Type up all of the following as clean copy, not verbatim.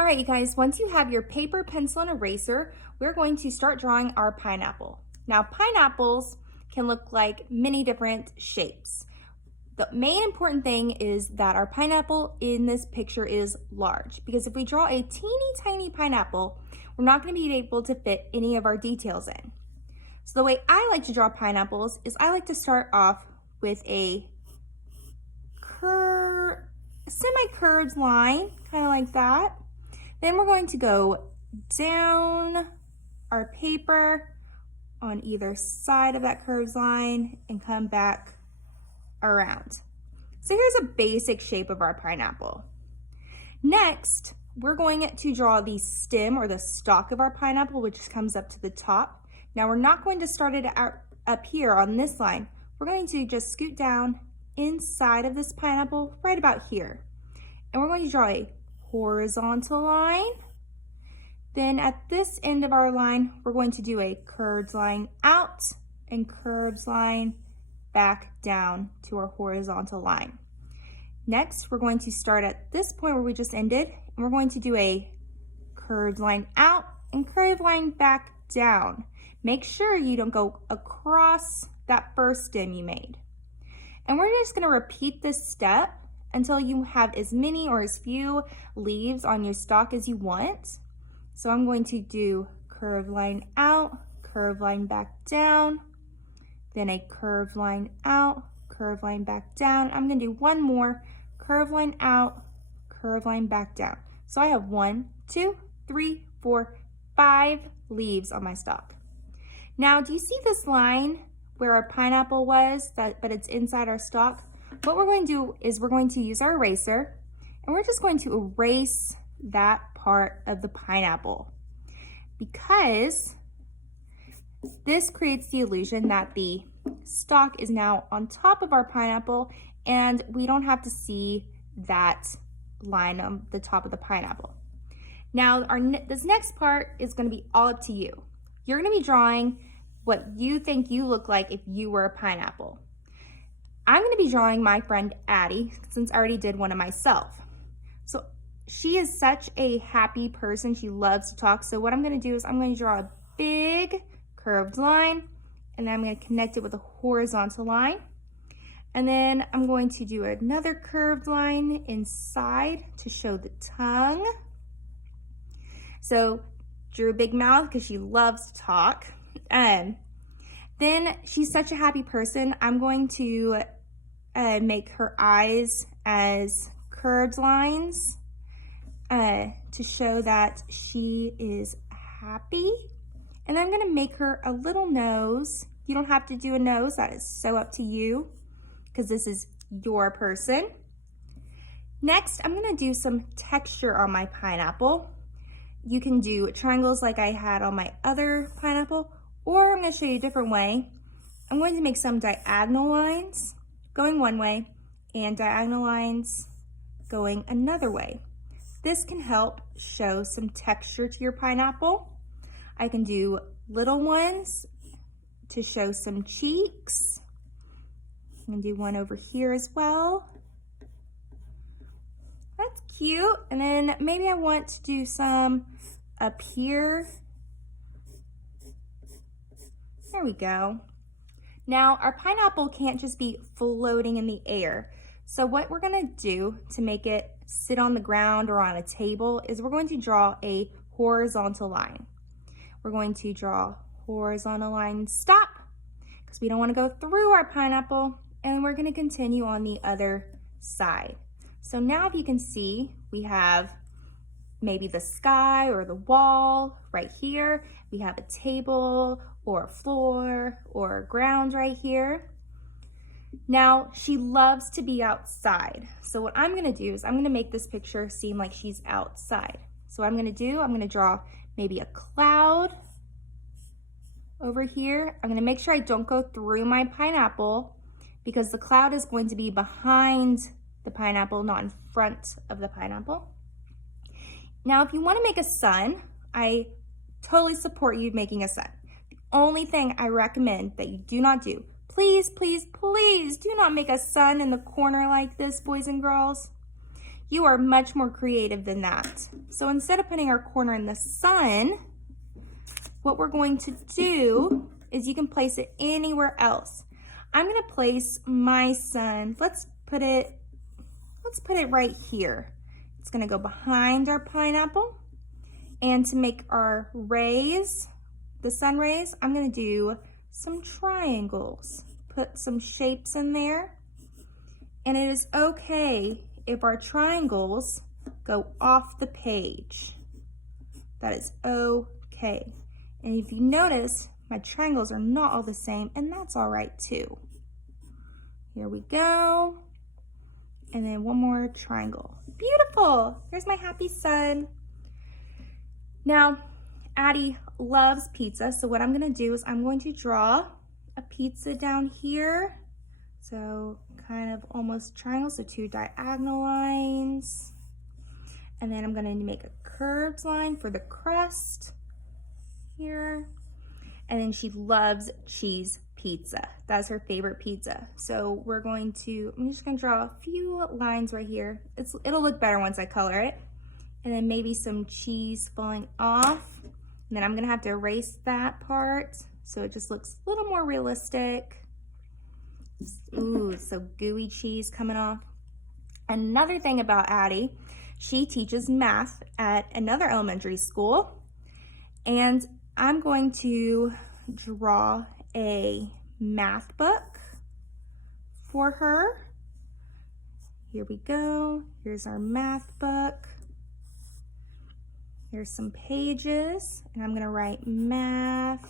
All right, you guys, once you have your paper, pencil, and eraser, we're going to start drawing our pineapple. Now, pineapples can look like many different shapes. The main important thing is that our pineapple in this picture is large, because if we draw a teeny tiny pineapple, we're not going to be able to fit any of our details in. So the way I like to draw pineapples is I like to start off with a semi-curved line, kind of like that. Then we're going to go down our paper on either side of that curved line and come back around. So here's a basic shape of our pineapple. Next, we're going to draw the stem or the stalk of our pineapple, which comes up to the top. Now we're not going to start it up here on this line. We're going to just scoot down inside of this pineapple right about here. And we're going to draw a horizontal line. Then at this end of our line, we're going to do a curved line out and curved line back down to our horizontal line. Next, we're going to start at this point where we just ended, and we're going to do a curved line out and curved line back down. Make sure you don't go across that first stem you made. And we're just going to repeat this step until you have as many or as few leaves on your stalk as you want. So I'm going to do curved line out, curved line back down, then a curved line out, curved line back down. I'm going to do one more, curved line out, curved line back down. So I have 1, 2, 3, 4, 5 leaves on my stalk. Now, do you see this line where our pineapple was, but it's inside our stalk? What we're going to do is we're going to use our eraser, and we're just going to erase that part of the pineapple, because this creates the illusion that the stalk is now on top of our pineapple, and we don't have to see that line on the top of the pineapple. Now, this next part is going to be all up to you. You're going to be drawing what you think you look like if you were a pineapple. I'm going to be drawing my friend Addie, since I already did one of myself. So she is such a happy person. She loves to talk. So what I'm going to do is I'm going to draw a big curved line, and then I'm going to connect it with a horizontal line. And then I'm going to do another curved line inside to show the tongue. So drew a big mouth because she loves to talk. Then she's such a happy person. I'm going to make her eyes as curved lines to show that she is happy. And I'm going to make her a little nose. You don't have to do a nose. That is so up to you, because this is your person. Next, I'm going to do some texture on my pineapple. You can do triangles like I had on my other pineapple, or I'm going to show you a different way. I'm going to make some diagonal lines going one way and diagonal lines going another way. This can help show some texture to your pineapple. I can do little ones to show some cheeks. I'm going to do one over here as well. That's cute. And then maybe I want to do some up here. There we go. Now, our pineapple can't just be floating in the air. So what we're going to do to make it sit on the ground or on a table is we're going to draw a horizontal line. We're going to draw horizontal line, stop, because we don't want to go through our pineapple, and we're going to continue on the other side. So now if you can see, we have maybe the sky or the wall right here. We have a table or a floor or ground right here. Now, she loves to be outside. So what I'm gonna do is I'm gonna make this picture seem like she's outside. So what I'm gonna draw maybe a cloud over here. I'm gonna make sure I don't go through my pineapple, because the cloud is going to be behind the pineapple, not in front of the pineapple. Now, if you want to make a sun, I totally support you making a sun. The only thing I recommend that you do not do, please, please, please do not make a sun in the corner like this, boys and girls. You are much more creative than that. So instead of putting our corner in the sun, what we're going to do is you can place it anywhere else. I'm gonna place my sun, let's put it right here. It's gonna go behind our pineapple. And to make our rays, the sun rays, I'm gonna do some triangles. Put some shapes in there. And it is okay if our triangles go off the page. That is okay. And if you notice, my triangles are not all the same, and that's all right too. Here we go. And then one more triangle. Beautiful. There's my happy sun. Now, Addie loves pizza, so what I'm gonna do is I'm going to draw a pizza down here. So kind of almost triangle, so 2 diagonal lines. And then I'm gonna make a curved line for the crust here. And then she loves cheese pizza. That's her favorite pizza. So I'm just gonna draw a few lines right here. It'll look better once I color it. And then maybe some cheese falling off. And then I'm gonna have to erase that part so it just looks a little more realistic. Ooh, so gooey cheese coming off. Another thing about Addie, she teaches math at another elementary school. And I'm going to draw a math book for her. Here we go. Here's our math book. Here's some pages, and I'm gonna write math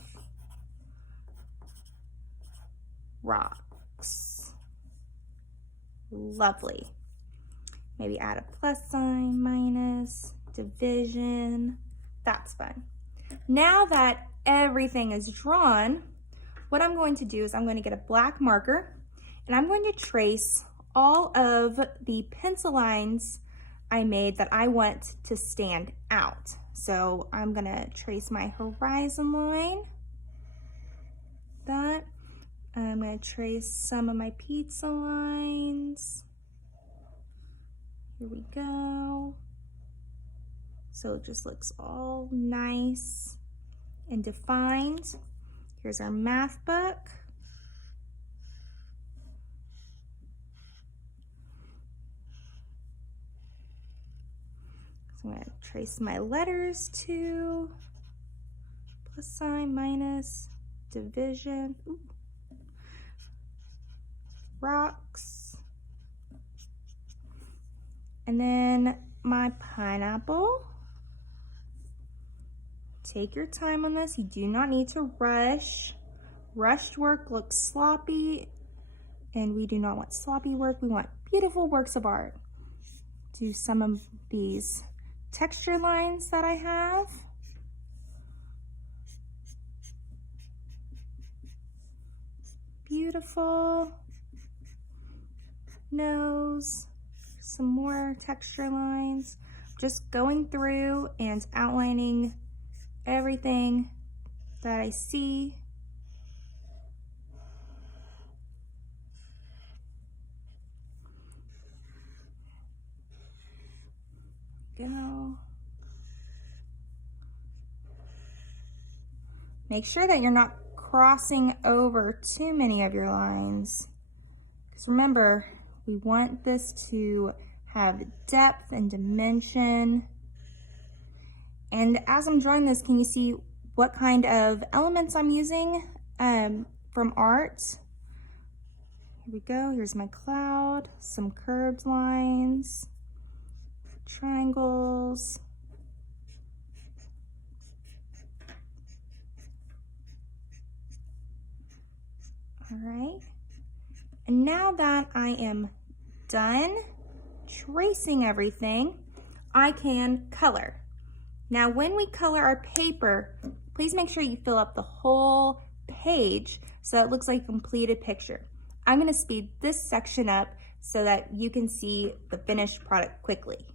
rocks. Lovely. Maybe add a plus sign, minus, division. That's fun. Now that everything is drawn, what I'm going to do is I'm going to get a black marker, and I'm going to trace all of the pencil lines I made that I want to stand out. So I'm gonna trace my horizon line. That. I'm gonna trace some of my pizza lines. Here we go. So it just looks all nice and defined. Here's our math book. So I'm going to trace my letters too. Plus sign, minus, division. Ooh. Rocks. And then my pineapple. Take your time on this. You do not need to rush. Rushed work looks sloppy, and we do not want sloppy work. We want beautiful works of art. Do some of these texture lines that I have. Beautiful. Nose. Some more texture lines. Just going through and outlining everything that I see. Go. Make sure that you're not crossing over too many of your lines, because remember, we want this to have depth and dimension. And as I'm drawing this, can you see what kind of elements I'm using from art? Here we go. Here's my cloud, some curved lines, triangles. All right. And now that I am done tracing everything, I can color. Now, when we color our paper, please make sure you fill up the whole page so it looks like a completed picture. I'm going to speed this section up so that you can see the finished product quickly.